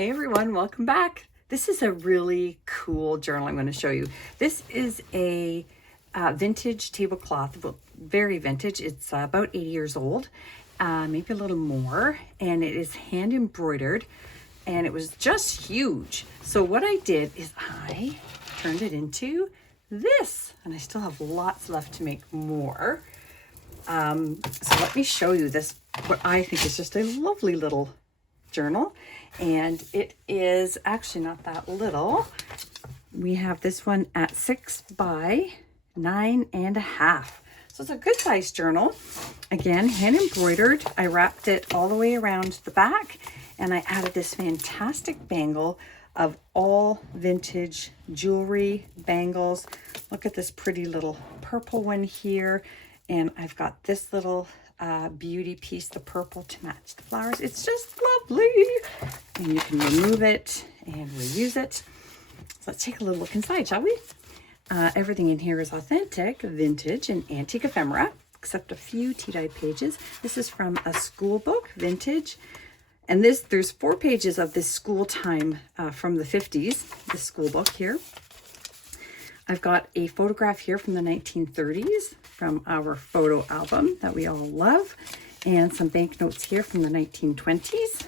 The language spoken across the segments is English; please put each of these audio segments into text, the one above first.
Hey everyone, welcome back. This is a really cool journal I'm going to show you. This is a vintage tablecloth, very vintage. It's about 80 years old, maybe a little more, and it is hand embroidered, and it was just huge. So what I did is I turned it into this, and I still have lots left to make more. So let me show you this, what I think is just a lovely little journal. And it is actually not that little. We have this one at 6 by 9.5. So it's a good sized journal. Again, hand embroidered. I wrapped it all the way around the back, and I added this fantastic bangle of all vintage jewelry bangles. Look at this pretty little purple one here. And I've got this little beauty piece, the purple, to match the flowers. It's just lovely. And you can remove it and reuse it. So let's take a little look inside, shall we? Everything in here is authentic, vintage, and antique ephemera, except a few tea-dyed pages. This is from a school book, vintage. And there's 4 pages of this school time from the 50s, this school book here. I've got a photograph here from the 1930s from our photo album that we all love, and some banknotes here from the 1920s.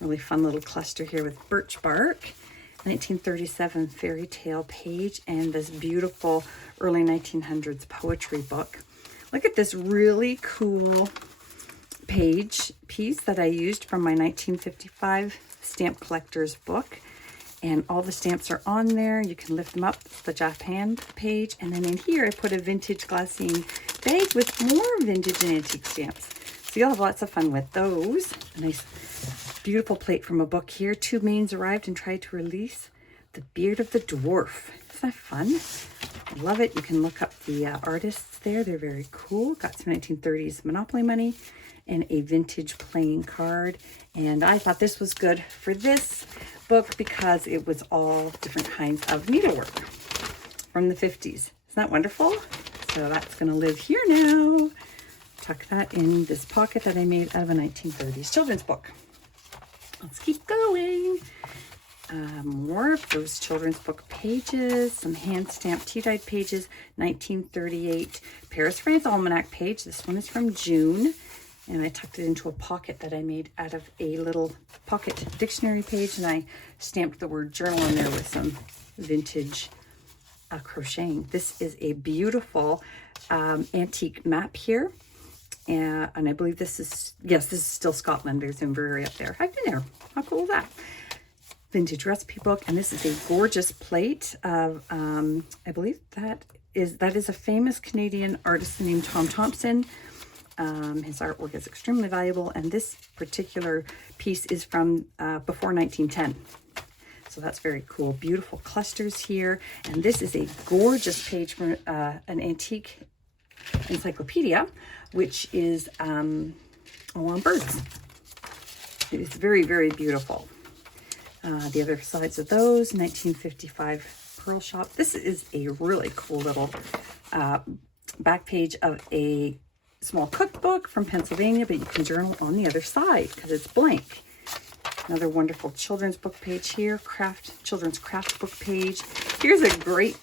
Really fun little cluster here with birch bark. 1937 fairy tale page, and this beautiful early 1900s poetry book. Look at this really cool page piece that I used from my 1955 stamp collector's book. And all the stamps are on there. You can lift them up. It's the Japan page. And then in here, I put a vintage glassine bag with more vintage and antique stamps. So you'll have lots of fun with those. A nice, beautiful plate from a book here. 2 mains arrived and tried to release the beard of the dwarf. Isn't that fun? I love it. You can look up the artists there. They're very cool. Got some 1930s Monopoly money and a vintage playing card. And I thought this was good for this book because it was all different kinds of needlework from the 50s. Isn't that wonderful? So that's going to live here now. Tuck that in this pocket that I made out of a 1930s children's book. Let's keep going. More of those children's book pages, some hand-stamped tea-dyed pages, 1938 Paris, France Almanac page. This one is from June. And I tucked it into a pocket that I made out of a little pocket dictionary page, and I stamped the word journal in there with some vintage crocheting. This is a beautiful antique map here. And I believe this is, yes, this is still Scotland. There's Inverary up there. I've been there. How cool is that? Vintage recipe book. And this is a gorgeous plate of, I believe that is a famous Canadian artist named Tom Thompson. His artwork is extremely valuable, and this particular piece is from before 1910. So that's very cool. Beautiful clusters here, and this is a gorgeous page from an antique encyclopedia, which is all on birds. It is very, very beautiful. The other sides of those, 1955 Pearl Shop. This is a really cool little back page of a small cookbook from Pennsylvania, but you can journal on the other side because it's blank. Another wonderful children's book page here, children's craft book page. Here's a great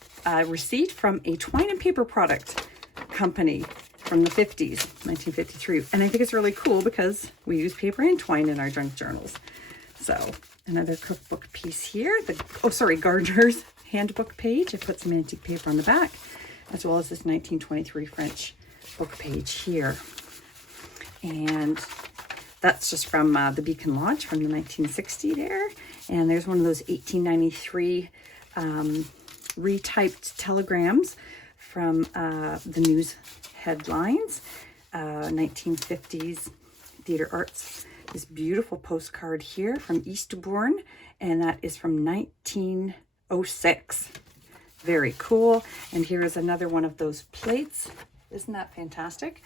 receipt from a twine and paper product company from the 50s, 1953. And I think it's really cool because we use paper and twine in our junk journals. So another cookbook piece here. Gardener's handbook page. I put some antique paper on the back, as well as this 1923 French book page here. And that's just from the Beacon Lodge from the 1960 there. And there's one of those 1893 retyped telegrams from the news headlines, 1950s theater arts. This beautiful postcard here from Eastbourne, and that is from 1906. Very cool. And here is another one of those plates. Isn't that fantastic?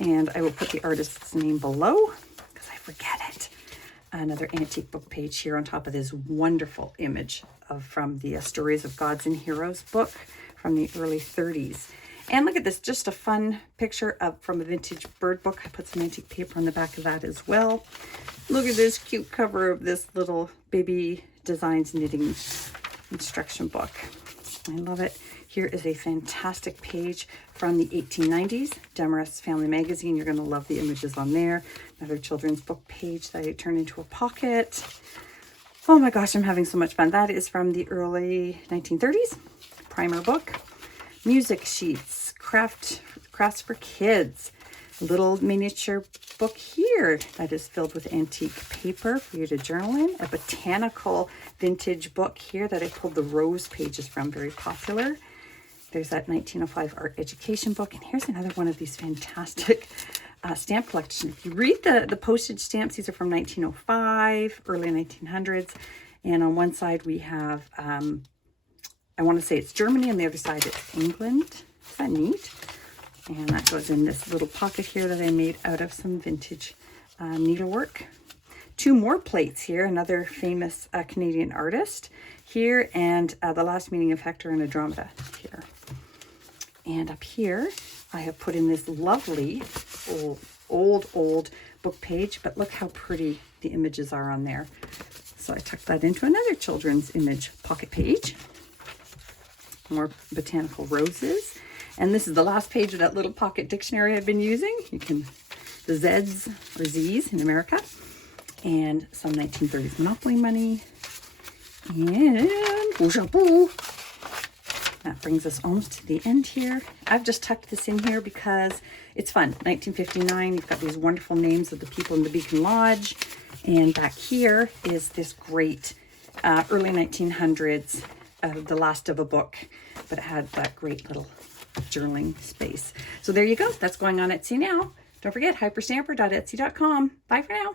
And I will put the artist's name below because I forget it. Another antique book page here on top of this wonderful image from the Stories of Gods and Heroes book from the early 30s. And look at this, just a fun picture from a vintage bird book. I put some antique paper on the back of that as well. Look at this cute cover of this little baby designs knitting instruction book. I love it. Here is a fantastic page from the 1890s, Demarest Family Magazine. You're going to love the images on there. Another children's book page that I turned into a pocket. Oh my gosh, I'm having so much fun. That is from the early 1930s, primer book. Music sheets, crafts for kids. A little miniature book here that is filled with antique paper for you to journal in. A botanical vintage book here that I pulled the rose pages from, very popular. There's that 1905 art education book. And here's another one of these fantastic stamp collection. If you read the postage stamps, these are from 1905, early 1900s. And on one side we have, I want to say it's Germany, and the other side it's England. Is that neat? And that goes in this little pocket here that I made out of some vintage needlework. Two more plates here, another famous Canadian artist here, and The Last Meeting of Hector and Andromeda here. And up here, I have put in this lovely old book page, but look how pretty the images are on there. So I tucked that into another children's image pocket page. More botanical roses. And this is the last page of that little pocket dictionary I've been using. You can, the Z's or Z's in America. And some 1930s Monopoly money. And that brings us almost to the end here. I've just tucked this in here because it's fun. 1959, you've got these wonderful names of the people in the Beacon Lodge. And back here is this great early 1900s, the last of a book, but it had that great little journaling space. So there you go. That's going on Etsy now. Don't forget, hyperstamper.etsy.com. Bye for now.